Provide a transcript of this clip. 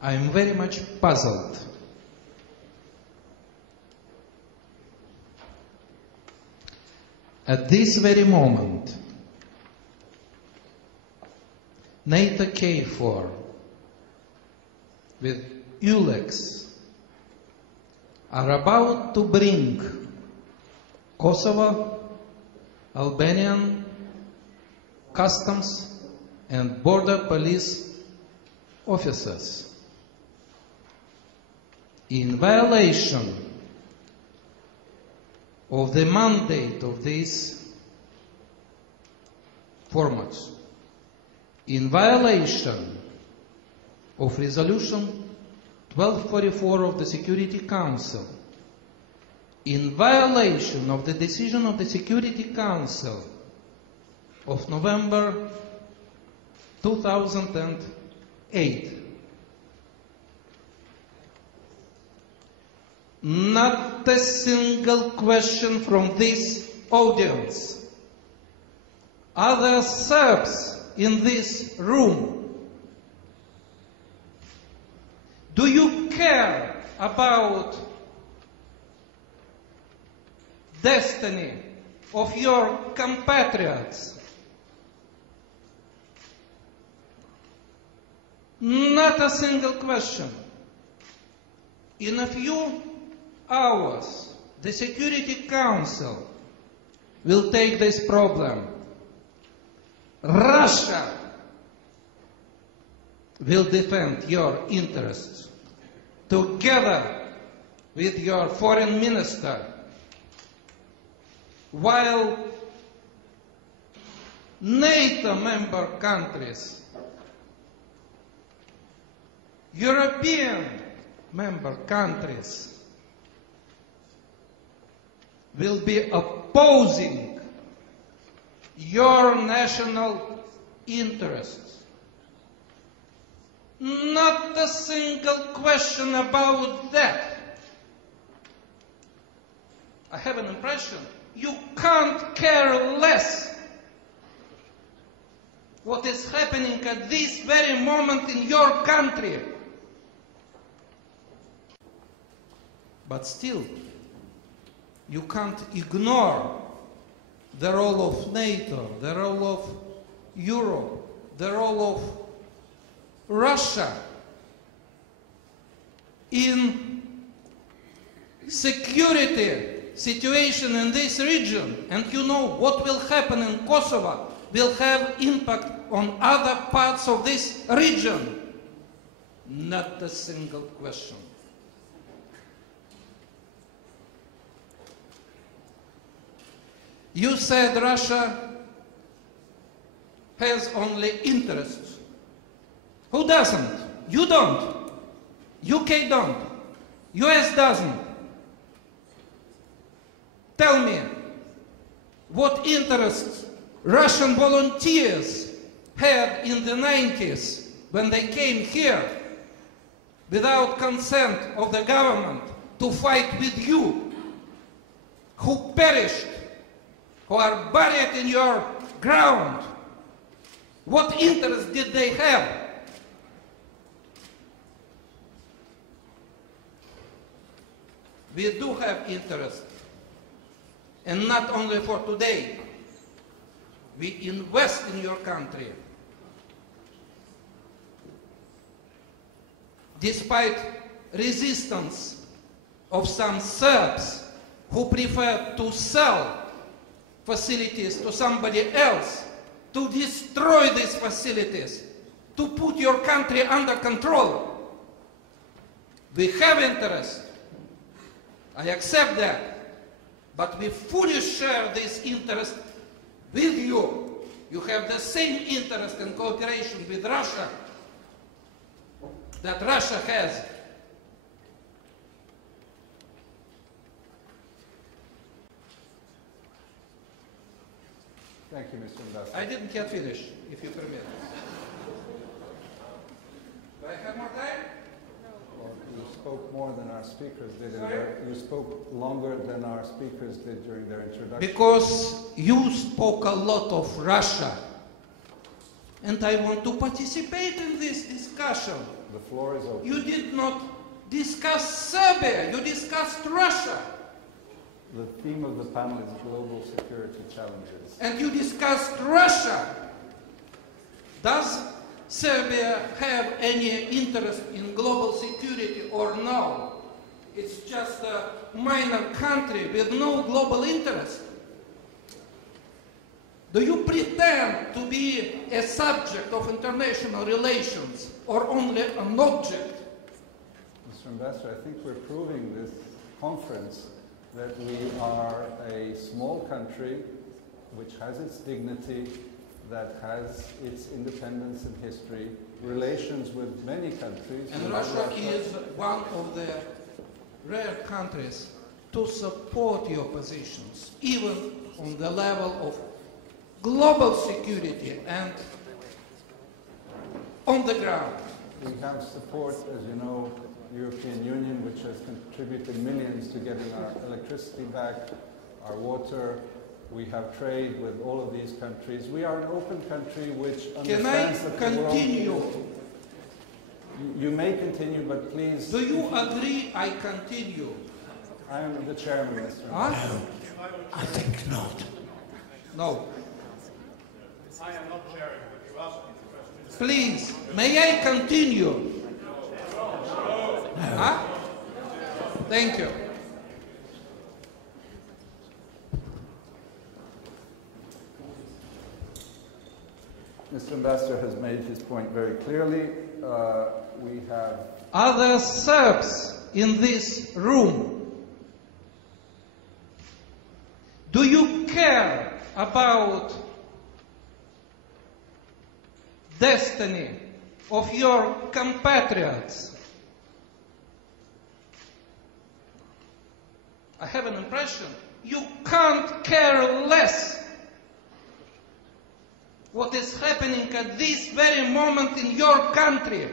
I am very much puzzled. At this very moment, NATO KFOR with ULEX are about to bring Kosovo, Albanian customs and border police officers in violation of the mandate of these formats, in violation of Resolution 1244 of the Security Council, in violation of the decision of the Security Council of November 2008. Not a single question from this audience. Are there Serbs in this room? Do you care about destiny of your compatriots? Not a single question. In a few hours, the Security Council will take this problem. Russia will defend your interests together with your foreign minister, while NATO member countries, European member countries will be opposing your national interests. Not a single question about that. I have an impression you can't care less what is happening at this very moment in your country. But still, you can't ignore the role of NATO, the role of Europe, the role of Russia in security situation in this region. And you know what will happen in Kosovo will have impact on other parts of this region. Not a single question. You said Russia has only interests. Who doesn't? You don't. UK don't. US doesn't. Tell me, what interests Russian volunteers had in the 90s when they came here without consent of the government to fight with you, who perished, who are buried in your ground? What interest did they have? We do have interest, and not only for today. We invest in your country. Despite resistance of some Serbs who prefer to sell facilities to somebody else, to destroy these facilities, to put your country under control. We have interest. I accept that. But we fully share this interest with you. You have the same interest and cooperation with Russia that Russia has. Thank you, Mr. Ambassador. I didn't yet finish, if you permit. Do I have more time? Well, you spoke more than our speakers did. You spoke longer than our speakers did during their introduction. Because you spoke a lot of Russia. And I want to participate in this discussion. The floor is open. You did not discuss Serbia, you discussed Russia. The theme of the panel is global security challenges. And you discussed Russia. Does Serbia have any interest in global security or no? It's just a minor country with no global interest. Do you pretend to be a subject of international relations or only an object? Mr. Ambassador, I think we're proving this conference that we are a small country which has its dignity, that has its independence and history, relations with many countries. And Russia is one of the rare countries to support your positions, even on the level of global security and on the ground. We have support, as you know, the European Union, which has contributed millions to getting our electricity back, our water. We have trade with all of these countries. We are an open country which understands that the world... Can I continue? You may continue, but please... Do you agree I continue? I am the chairman, Mr. Huh? No, I think not. No. I am not chairing, but you asked me the question. Please, may I continue? Huh? Thank you. Mr. Ambassador has made his point very clearly. We have... Are there Serbs in this room? Do you care about destiny of your compatriots? I have an impression you can't care less what is happening at this very moment in your country.